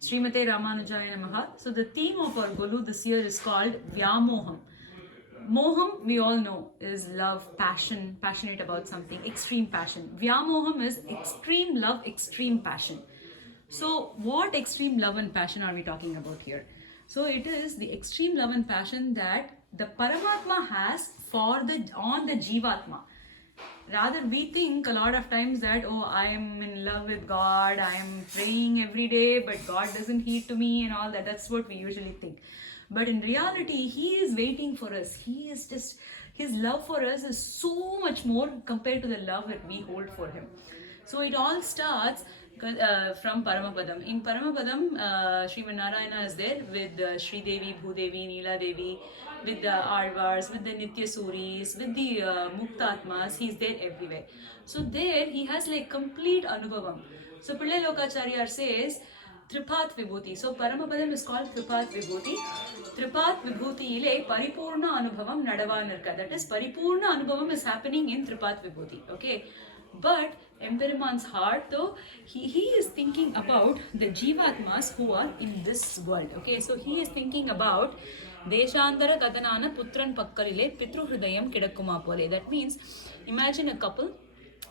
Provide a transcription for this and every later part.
Srimate Ramanujaya Namaha. So the theme of our Golu this year is called Vyamoham. Moham, we all know, is love, passion, passionate about something, extreme passion. Vyamoham is extreme love, extreme passion. So, what extreme love and passion are we talking about here? So, it is the extreme love and passion that the Paramatma has for on the Jivatma. Rather, we think a lot of times that, oh, I am in love with God, I am praying every day, but God doesn't heed to me and all that. That's what we usually think. But in reality, He is waiting for us. He is just, His love for us is so much more compared to the love that we hold for Him. So it all starts from Paramapadam. In Paramapadam, Sriman Narayana is there with Sri Devi, Bhudevi, Neela Devi, with the Alvars, with the Nitya Suris, with the Muktatmas. He's there everywhere. So there he has like complete Anubhavam. So Pillai Lokacharya says, Tripath Vibhuti. So Paramapadam is called Tripath Vibhuti. Tripath Vibhuti ile Paripurna Anubhavam Nadavanirka. That is Paripurna Anubhavam is happening in Tripath Vibhuti. Okay. But Emperiman's heart, though, he is thinking about the Jivatmas who are in this world. Okay, so he is thinking about Deshandara Gaganana Putran Pakkarile Pitru Hridayam Kidakuma Pole. That means, imagine a couple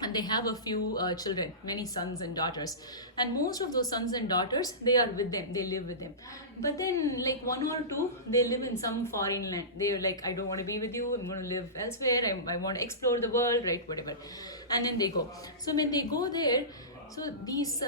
and they have a few children, many sons and daughters, and most of those sons and daughters, they are with them, they live with them. But then like one or two, they live in some foreign land. They're like, I don't want to be with you, I'm going to live elsewhere, I want to explore the world, right, whatever. And then they go. So when they go there, so these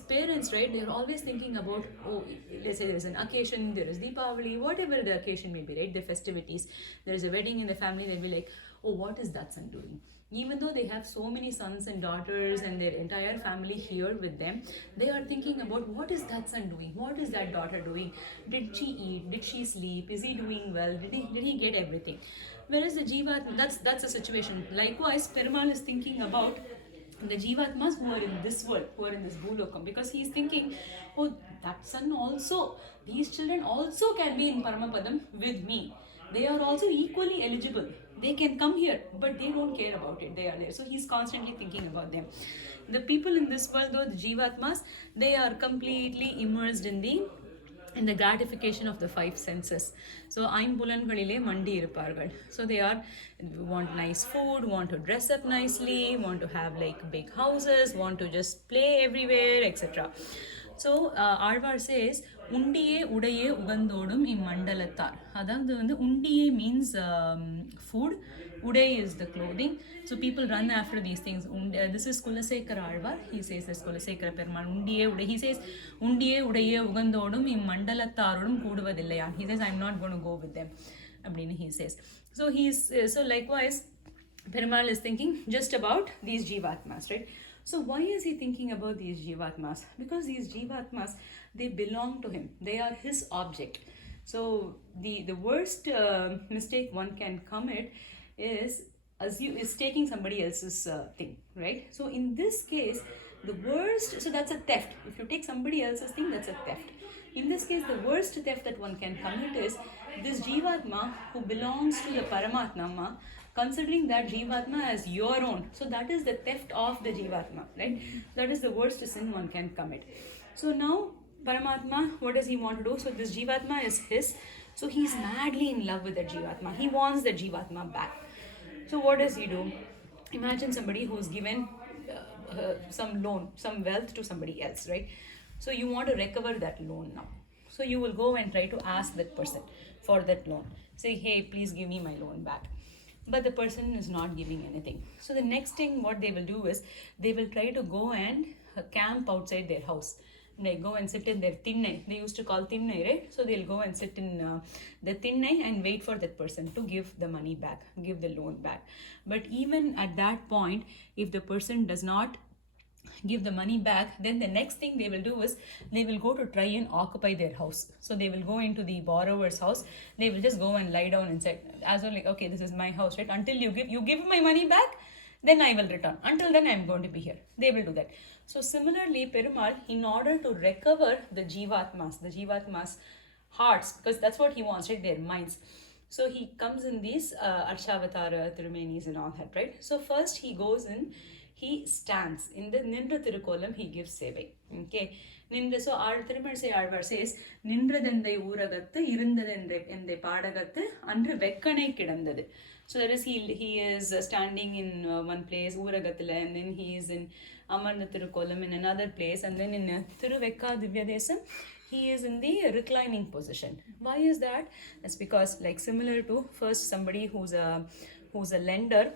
parents, right, they're always thinking about, oh, let's say there's an occasion, there is Deepavali, whatever the occasion may be, right, the festivities, there's a wedding in the family, they'll be like, oh, what is that son doing? Even though they have so many sons and daughters and their entire family here with them, they are thinking about, what is that son doing? What is that daughter doing? Did she eat? Did she sleep? Is he doing well? Did he get everything? Whereas the Jivatma, that's a situation. Likewise, Perumal is thinking about the Jivatmas who are in this world, who are in this Bhulokam, because he is thinking, oh, that son also, these children also can be in Paramapadam with me. They are also equally eligible. They can come here, but they don't care about it. They are there. So he's constantly thinking about them. The people in this world, though, the Jivatmas, they are completely immersed in the gratification of the five senses. So Aimbulangalile Mandi irpargal. So they want nice food, want to dress up nicely, want to have like big houses, want to just play everywhere, etc. So Alvar says, Undiye Udaye Ugandodum in Mandalatar. Adavadhu Undiye means food, Uday is the clothing. So people run after these things. This is Kulasekara Alvar. He says this Kulasekara Perumal. Undiye Uday. He says, Undiye Udaye Ugandodum in Mandalatarodum Kuduvadillaya. He says, I'm not going to go with them. He says. So likewise, Perumal is thinking just about these Jivatmas, right? So why is he thinking about these Jivatmas? Because these Jivatmas, they belong to him. They are his object. So the worst mistake one can commit is taking somebody else's thing, right? So in this case, the worst, so that's a theft. If you take somebody else's thing, that's a theft. In this case, the worst theft that one can commit is this Jivatma who belongs to the Paramatma, considering that Jivatma as your own. So that is the theft of the Jivatma, right? That is the worst sin one can commit. So now Paramatma, what does he want to do? So this Jivatma is his. So he's madly in love with the Jivatma. He wants the Jivatma back. So what does he do? Imagine somebody who's given some loan, some wealth to somebody else, right? So you want to recover that loan now. So you will go and try to ask that person for that loan. Say, hey, please give me my loan back. But the person is not giving anything. So the next thing what they will do is they will try to go and camp outside their house. They go and sit in their tinnai. They used to call tinnai, right? So they'll go and sit in the tinnai and wait for that person to give the money back, give the loan back. But even at that point, if the person does not give the money back, then the next thing they will do is they will go to try and occupy their house. So they will go into the borrower's house. They will just go and lie down and say, as well, like, okay, this is my house, right? Until you give my money back, then I will return. Until then, I am going to be here. They will do that. So similarly, Perumal, in order to recover the Jivatmas hearts, because that's what he wants, right? Their minds. So he comes in these Arshavatara, Thirumenis and all that, right? So first he goes in, he stands in the Nindra Tirukolam, he gives Sevai. Okay. So our Thirumanizai Alvar says, நின்றதெந்தை ஊரகத்து இருந்ததெந்தை பாடகத்து அன்று வெக்கனை கிடந்தது. So that is, he is standing in one place, ஊரகத்துல, and then he is in Amarna Thirukolam in another place, and then in Thiruvekka Divyadesam, he is in the reclining position. Why is that? That's because, like, similar to first somebody who's a lender,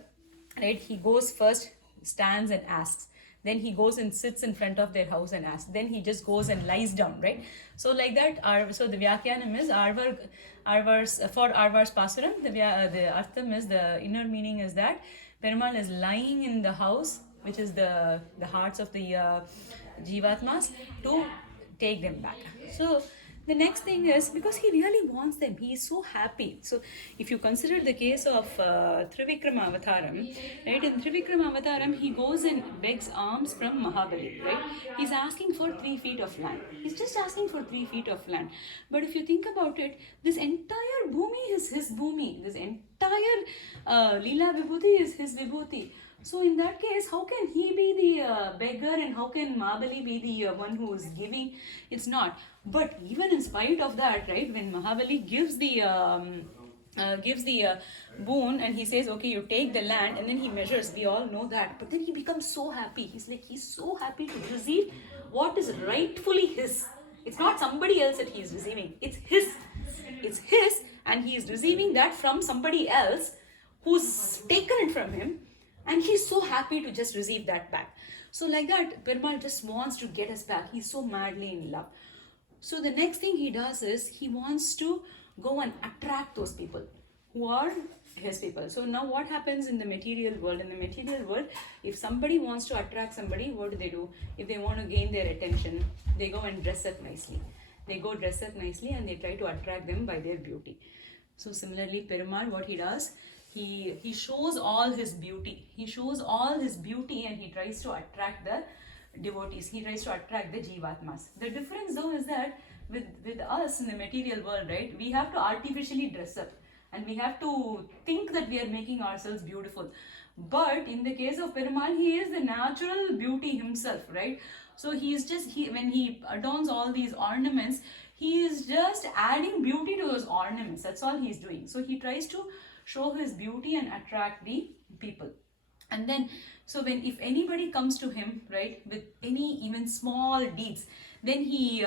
right? He goes first, stands and asks. Then he goes and sits in front of their house and asks. Then he just goes and lies down, right? So like that, so the Vyakyanam is for Arvar's Pasuram, the Artham is, the inner meaning is that Perumal is lying in the house, which is the hearts of the Jivatmas, to take them back. So the next thing is, because he really wants them, he is so happy. So if you consider the case of Trivikrama Avataram, right? In Trivikrama Avataram, he goes and begs alms from Mahabali, right? He's asking for 3 feet of land. He's just asking for 3 feet of land. But if you think about it, this entire bhumi is his bhumi. This entire Leela Vibhuti is his Vibhuti. So in that case, how can he be the beggar, and how can Mahabali be the one who is giving? It's not. But even in spite of that, right, when Mahabali gives the boon, and he says, okay, you take the land, and then he measures, we all know that, but then he becomes so happy. He's so happy to receive what is rightfully his. It's not somebody else that he is receiving. It's his, and he is receiving that from somebody else who's taken it from him. And he's so happy to just receive that back. So like that, Perumal just wants to get us back. He's so madly in love. So the next thing he does is, he wants to go and attract those people who are his people. So now what happens in the material world? In the material world, if somebody wants to attract somebody, what do? If they want to gain their attention, they go and dress up nicely. They go dress up nicely and they try to attract them by their beauty. So similarly, Perumal, what he does, he shows all his beauty. He shows all his beauty, and he tries to attract the devotees. He tries to attract the Jivatmas. The difference though is that with us in the material world, right, we have to artificially dress up, and we have to think that we are making ourselves beautiful. But in the case of Perumal, he is the natural beauty himself, right? So when he adorns all these ornaments, he is just adding beauty to those ornaments. That's all he's doing. So he tries to show his beauty and attract the people. And then, so if anybody comes to him, right, with any even small deeds, then he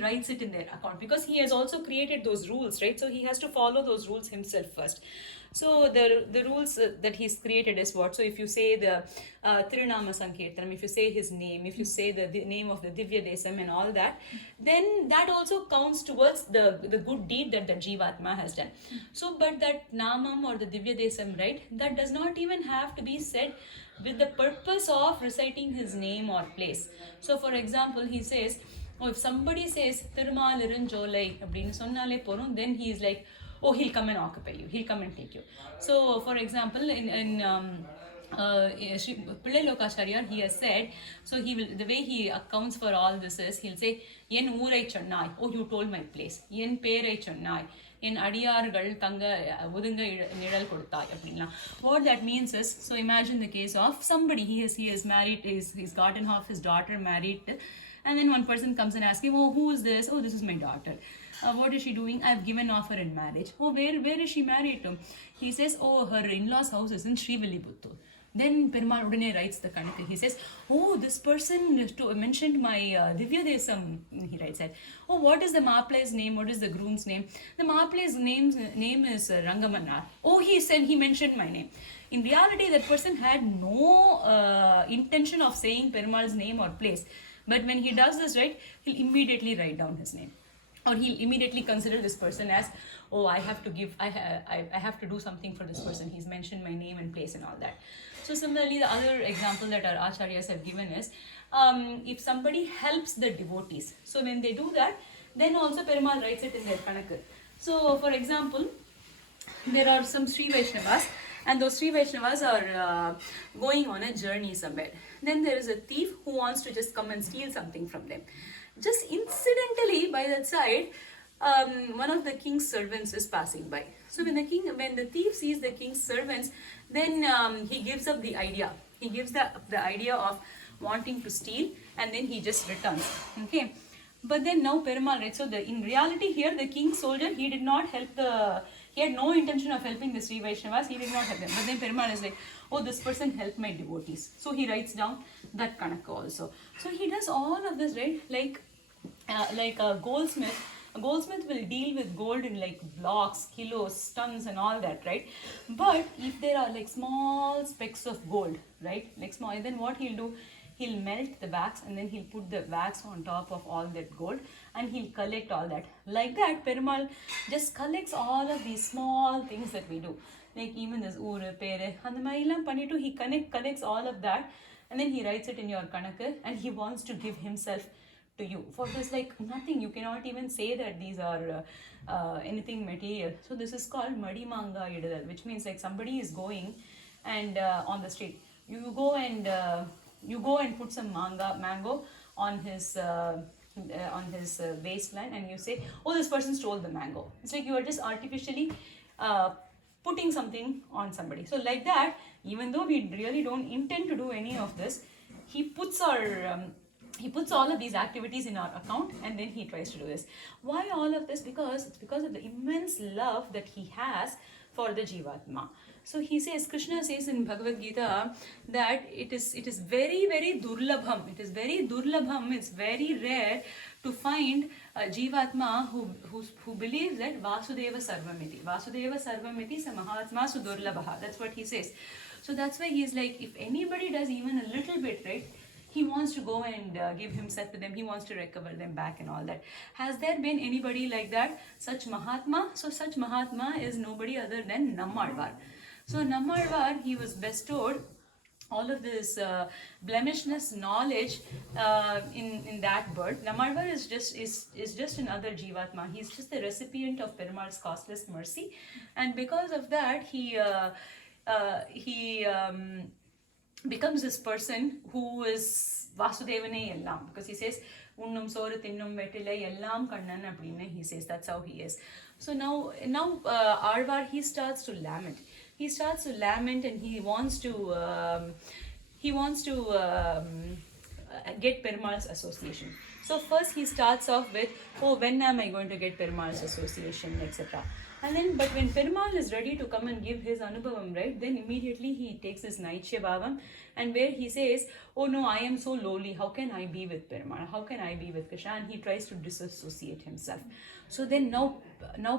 writes it in their account, because he has also created those rules, right? So he has to follow those rules himself first. So the rules that he's created is what? So if you say the Tirunama Sankirtanam, if you say his name, if you say the name of the Divya Desam and all that, then that also counts towards the good deed that the Jivatma has done. So, but that Namam or the Divya Desam, right, that does not even have to be said with the purpose of reciting his name or place. So for example, he says, oh, if somebody says Thirumal Irunjolai abdinu sonnale porum, then he is like, oh, he'll come and occupy you, he'll come and take you. So for example, in Pillai Lokacharya, he has said, so he will, the way he accounts for all this is, he'll say, yen oorai chonnai, oh, you told my place, yen perai chonnai, என் அடியார்கள் தங்க ஒதுங்க நிழல் கொடுத்தாய் அப்படின்னா. What that means is, so imagine the case of somebody, he is married, he's gotten off his daughter married, and then one person comes and asks him, oh, who is this? Oh, this is my daughter. What is she doing? I've given off her in marriage. Oh, where is she married to? He says, oh, her in-laws house is in Srivilibuttur. Then Perumal udane writes the kanakku. He says, oh, this person mentioned my Divya Desam. He writes that. Oh, what is the Maaplai's name? What is the groom's name? The Maaplai's name is Rangamanar. Oh, he mentioned my name. In reality, that person had no intention of saying Perumal's name or place. But when he does this, right, he'll immediately write down his name. Or he'll immediately consider this person as, oh, I have to do something for this person. He's mentioned my name and place and all that. So similarly, the other example that our acharyas have given is, if somebody helps the devotees. So when they do that, then also Perumal writes it in their kanakku. So for example, there are some Sri Vaishnavas, and those Sri Vaishnavas are going on a journey somewhere. Then there is a thief who wants to just come and steal something from them. Just incidentally, by that side, one of the king's servants is passing by. So when the thief sees the king's servants, then he gives up the idea. He gives the idea of wanting to steal, and then he just returns. Okay. But then now Perumal, right? So in reality here, the king's soldier, he did not help he had no intention of helping the Sri Vaishnavas, he did not help them. But then Perumal is like, oh, this person helped my devotees. So he writes down that Kanaka also. So he does all of this, right? Like a goldsmith. A goldsmith will deal with gold in like blocks, kilos, tons, and all that, right? But if there are like small specks of gold, right? Like small, then what he'll do? He'll melt the wax and then he'll put the wax on top of all that gold and he'll collect all that. Like that, Perumal just collects all of these small things that we do. Like even this uru, pere, and the mailam panitu, he collects all of that and then he writes it in your kanaka and he wants to give himself to you. For this, like nothing, you cannot even say that these are anything material. So this is called Madi Manga Idadal, which means like somebody is going and on the street. You go and put some mango on his waistline and you say, oh, this person stole the mango. It's like you are just artificially putting something on somebody. So like that, even though we really don't intend to do any of this, he puts all of these activities in our account and then he tries to do this. Why all of this? Because it's because of the immense love that he has for the Jivatma. So he says, Krishna says in Bhagavad Gita that it is very, very durlabham. It is very durlabham. It's very rare to find a Jivatma who believes that Vasudeva Sarvamiti. Vasudeva Sarvamiti sa Mahatma Sudurlabha. That's what he says. So that's why he's like, if anybody does even a little bit, right? He wants to go and give himself to them. He wants to recover them back and all that. Has there been anybody like that? Such Mahatma? So such Mahatma is nobody other than Nammalvar. So Nammalvar, he was bestowed all of this blemishless knowledge in that bird. Nammalvar is just another Jivatma. He's just the recipient of Perumal's costless mercy. And because of that, he becomes this person who is Vasudevane Ellam, because he says Unnum Soru Tinnum Vettile Ellam Kannan Appadina, he says that's how he is. So now Arvar, he starts to lament. He starts to lament and he wants to get Perumal's association. So first he starts off with, oh, when am I going to get Perumal's association, etc. And then, but when Perumal is ready to come and give his Anubhavam, right, then immediately he takes his Naitya Bhavam and where he says, oh no, I am so lowly, how can I be with Perumal? How can I be with Krishna? And he tries to disassociate himself. So then now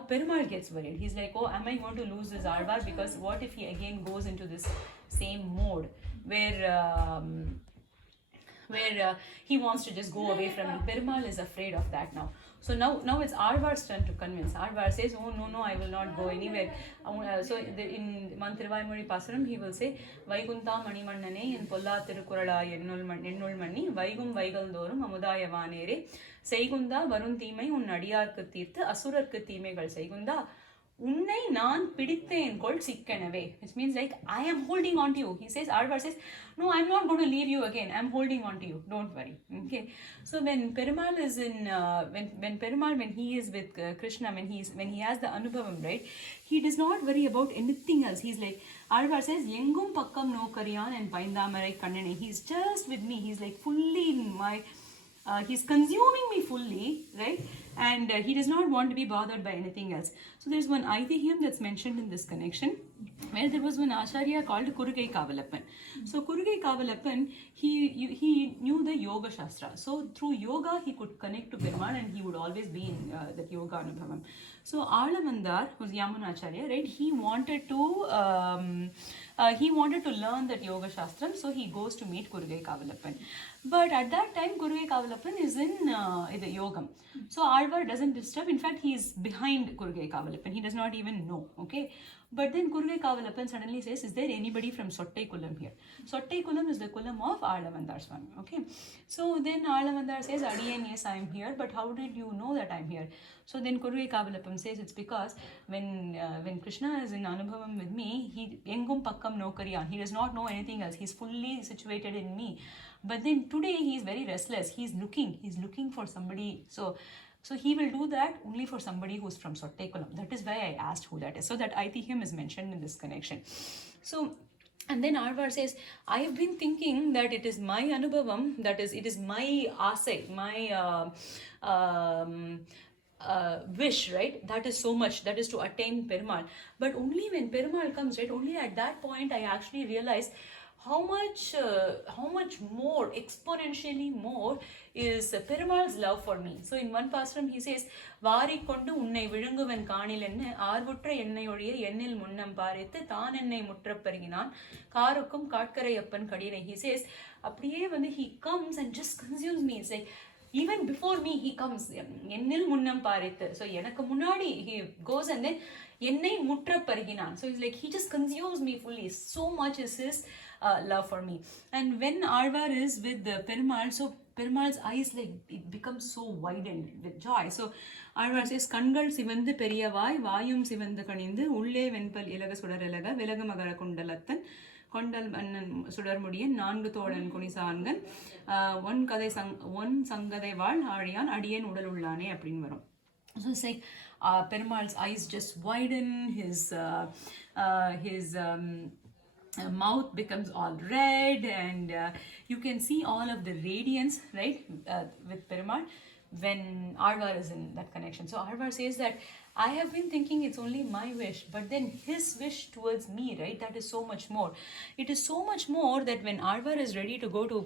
Perumal gets worried. He's like, oh, am I going to lose this Arvar? Because what if he again goes into this same mode where he wants to just go away from him. Perumal is afraid of that now. So now it's Arvar's turn to convince. Arvar says, oh no, I will not go anywhere. So in Mantrivaimuri Pasaram, he will say, Vaikunta Manimannane in Polla Tirukurala Ennul Mani, Vaigum Vaigal Dorum, Amudaya Vanere, Seigunda, Varun Thimai, Un Nadiyarku Tirthu, Asurarku Thimegal Seigunda. Unnai naan pidithen called sikkanave, which means like I am holding on to you. He says, Arvar says, no, I'm not going to leave you again. I'm holding on to you. Don't worry. Okay. So when Perumal is in when he is with Krishna, when he has the Anubhavam, right, he does not worry about anything else. He's like, Arvar says, Yengum pakkam no kariyan and paindamarai kannane. He's just with me. He's like fully in my he's consuming me fully, right? And he does not want to be bothered by anything else. So there's one Aitihiyam that's mentioned in this connection, where there was one Acharya called Kurugai Kavalappan. So Kurugai Kavalappan, he knew the Yoga Shastra. So through yoga, he could connect to Perumal and he would always be in that Yoga Anubhavam. So Alamandar, who's Yamunacharya, right, he wanted to learn that Yoga Shastram, so he goes to meet Kurugai Kavalappan. But at that time, Kurugai Kavalappan is in the Yogam. So Alvar doesn't disturb. In fact, he is behind Kurugai Kavalappan. He does not even know. Okay. But then Kurugai Kavalappan suddenly says, is there anybody from Sottai Kulam here? Sottai Kulam is the Kulam of Alamandar Swami. Okay. So then Alamandar says, Adiyan, yes, I am here. But how did you know that I am here? So then Kurugai Kavalappan says, it's because when Krishna is in Anubhavam with me, he Engum Pakkam no Kariyan. He does not know anything else. He's fully situated in me. But then today he is very restless. He's looking for somebody. So he will do that only for somebody who's from Sottai Kulam. That is why I asked who that is. So that Aitihiyam is mentioned in this connection. So And then Arvar says, I have been thinking that it is my anubhavam, that is, it is my asay, my wish, right? That is so much, that is to attain Perumal. But only when Perumal comes, right? Only at that point I actually realize how much more, exponentially more, is Perumal's love for me. So in one pastram he says, வாரிக்கொண்டு உன்னை விழுங்குவன் காணிலென்னு ஆர்வுற்ற என்னை ஒழிய எண்ணில் முன்னம் பாரித்து தான் என்னை முற்றப் பருகினான் காருக்கும் Kakkarayappan கடினை. He says, அப்படியே வந்து he comes and just consumes me. It's like, even before me he comes, என்னில் முன்னம் பாரித்து, so எனக்கு முன்னாடி he goes and then என்னை முற்றப் பருகினான். So it's like he just consumes me fully. So much is his love for me. And when Arvar is with Perumal, so Perumal's eyes, like, it becomes so widened with joy. So Arvar says, கண்கள் சிவந்து பெரியவாய் வாயும் சிவந்து கணிந்து உள்ளே வெண்பல் இலக சுடரலக விலகு மகர குண்டலத்தன் கொண்டல் மன்னன் சுடர்முடியன் நான்கு தோழன் குனிசான்கன் one சங்கதை வாழ் ஆழியான் அடியேன் உடல் உள்ளானே அப்படின்னு வரும். So it's like Perumal's eyes just widen, his mouth becomes all red, and you can see all of the radiance, right, with Perumal when Arvar is in that connection. So Arvar says that I have been thinking it's only my wish, but then his wish towards me, right, that is so much more. It is so much more that when Arvar is ready to go to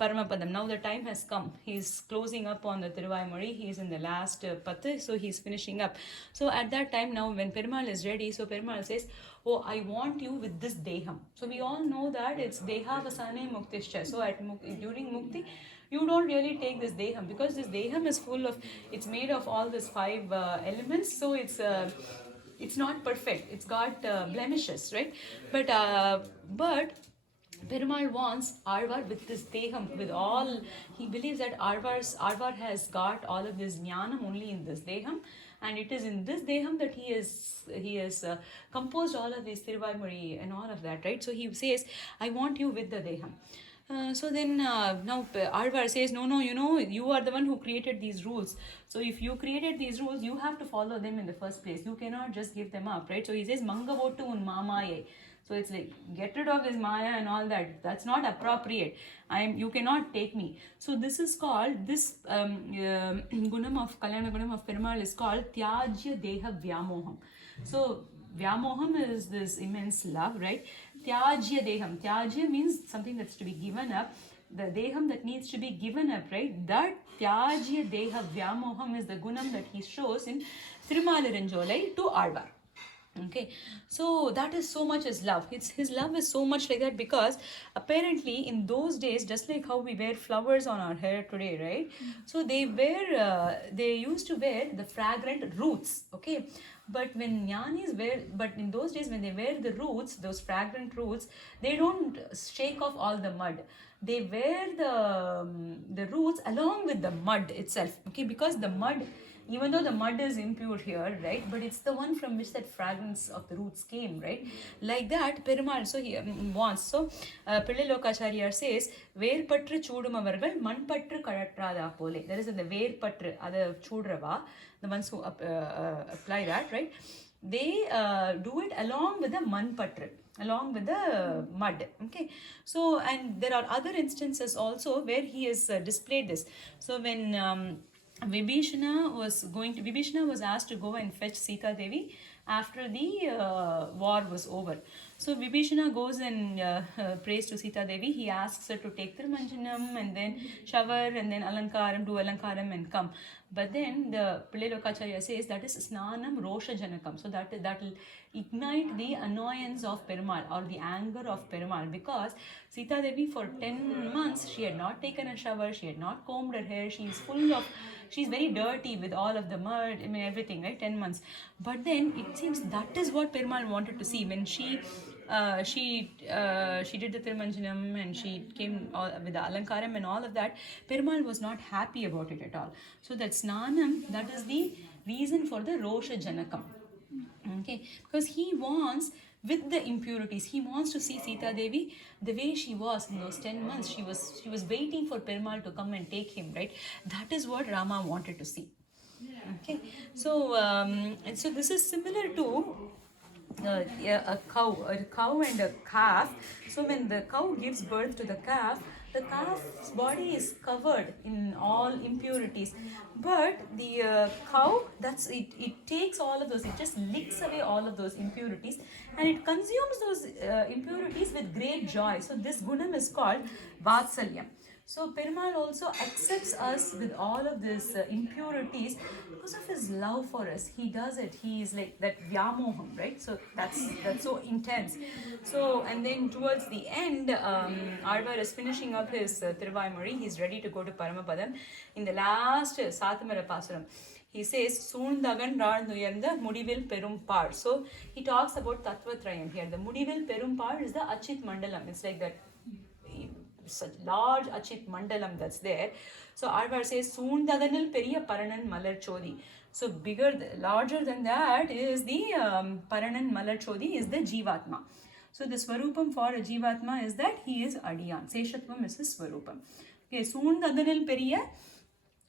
Paramapadam, now the time has come. He's closing up on the Thiruvaimozhi. He's in the last pathu, so he's finishing up. So at that time, now when Perumal is ready, so Perumal says, oh, I want you with this deham. So we all know that it's deha vasane muktischa. So during mukti, you don't really take this deham, because this deham is full of, it's made of all these 5 elements. So it's not perfect. It's got blemishes, right? But Perumal wants Arvar with this deham, with all, he believes that Arvar has got all of this jnanam only in this deham, and it is in this deham that he has composed all of this Thiruvaimozhi and all of that, right? So he says, I want you with the deham. So then now Arvar says, no, you know, you are the one who created these rules. So if you created these rules, you have to follow them in the first place. You cannot just give them up, right? So he says, mangavottu un mamaye. So it's like, get rid of his maya and all that. That's not appropriate. You cannot take me. So this is called, this gunam of Kalyana Gunam of Perumal is called Tyajya Deha Vyamoham. So Vyamoham is this immense love, right? Tyajya Deham. Tyajya means something that's to be given up. The Deham that needs to be given up, right? That Tyajya Deha Vyamoham is the gunam that he shows in Thirumalarunjolai to Arvar. Okay, so that is so much his love. His love is so much like that, because apparently in those days, just like how we wear flowers on our hair today, right? So they used to wear the fragrant roots, okay? But when but in those days when they wear the roots, those fragrant roots, they don't shake off all the mud. They wear the roots along with the mud itself, okay? Because the mud, even though the mud is impure here, right, but it's the one from which that fragrance of the roots came, right? Like that, Perumal, so he wants. So Pillai Lokacharya says, Verpatru Chudumavargal Manpatru Kalatrada Pole. There is the Verpatru, other Chudrava, the ones who apply that, right? They do it along with the Manpatru, along with the mud, okay? So, and there are other instances also where he has displayed this. So when Vibhishana was asked to go and fetch Sita Devi after the war was over. So Vibhishana goes and prays to Sita Devi. He asks her to take Thirumanjanam and then shower and then do Alankaram and come. But then the Pillai Lokacharya says that is Snanam Rosha Janakam. So that will ignite the annoyance of Perumal or the anger of Perumal, because Sita Devi for 10 months she had not taken a shower, she had not combed her hair, she's very dirty with all of the mud, I mean everything, right? 10 months. But then it seems that is what Perumal wanted to see when she did the Thirumanjanam and she came with the Alankaram and all of that. Perumal was not happy about it at all. So that Snanam, that is the reason for the Rosha Janakam. Okay, because he wants, with the impurities, he wants to see Sita Devi the way she was in those 10 months. She was waiting for Perumal to come and take him, right? That is what Rama wanted to see. Okay, so so this is similar to a cow and a calf. So when the cow gives birth to the calf's body is covered in all impurities. But the cow, that's it. It takes all of those. It just licks away all of those impurities, and it consumes those impurities with great joy. So this gunam is called Vatsalyam. So Perumal also accepts us with all of these impurities because of his love for us. He does it. He is like that Vyamoham, right? So that's so intense. So and then towards the end, Alvar is finishing up his Thiruvaimuri. He's ready to go to Paramapadam. In the last Sathamara Pasuram, he says, Soondagan Nuyanda Mudivil Perumpar. So he talks about Tattvatrayam here. The Mudivil Perumpar is the Achit Mandalam. It's like that such large Achit Mandalam that's there. So Alvar says, Soondaganil Periya Paranan Malar Chodi. So larger than that is the Paranan Malar Chodi is the Jivatma. So the Swarupam for a Jivatma is that he is Adiyan. Seshatvam is his Swarupam. Okay, Soondaganil Periya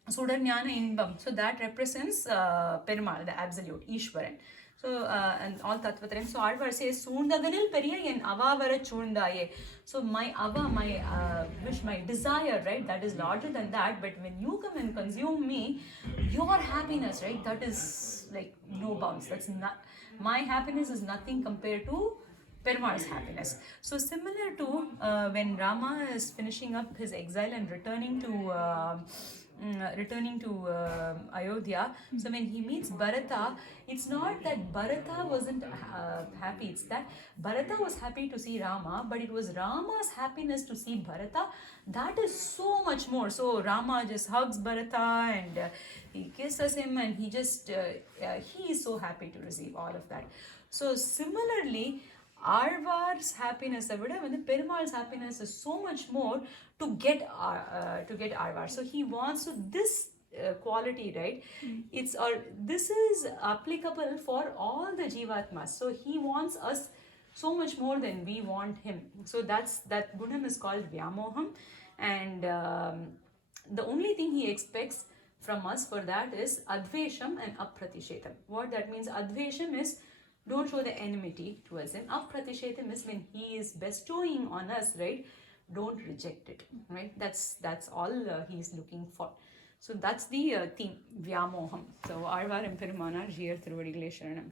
Sudanyana Inbam. So that represents Perumal, the absolute, Ishwaran. So, and all Tattvatrayam. So, Alvar says, Soondaganil Periya en Avavara Chundaye. So, my Ava, my wish, my desire, right, that is larger than that. But when you come and consume me, your happiness, right, that is like no bounds. That's not, my happiness is nothing compared to Perumal's happiness. So, similar to when Rama is finishing up his exile and returning to Ayodhya. So when he meets Bharata, it's not that Bharata wasn't happy, it's that Bharata was happy to see Rama, but it was Rama's happiness to see Bharata. That is so much more. So Rama just hugs Bharata and he kisses him, and he just he is so happy to receive all of that. So similarly, Alvar's happiness, Perumal's happiness is so much more to get Alvar. So he wants to this quality, right? It's this is applicable for all the Jivatmas. So he wants us so much more than we want him. So that gunam is called Vyamoham, and the only thing he expects from us for that is Advesham and Apratishetam. What that means, Advesham is don't show the enmity towards him. Apratishetam is when he is bestowing on us, right? Don't reject it, right? That's all he is looking for. So that's the theme, Vyamoham. So Alvar and Perumanar, Jiyar Thiruvadigalai Sharanam.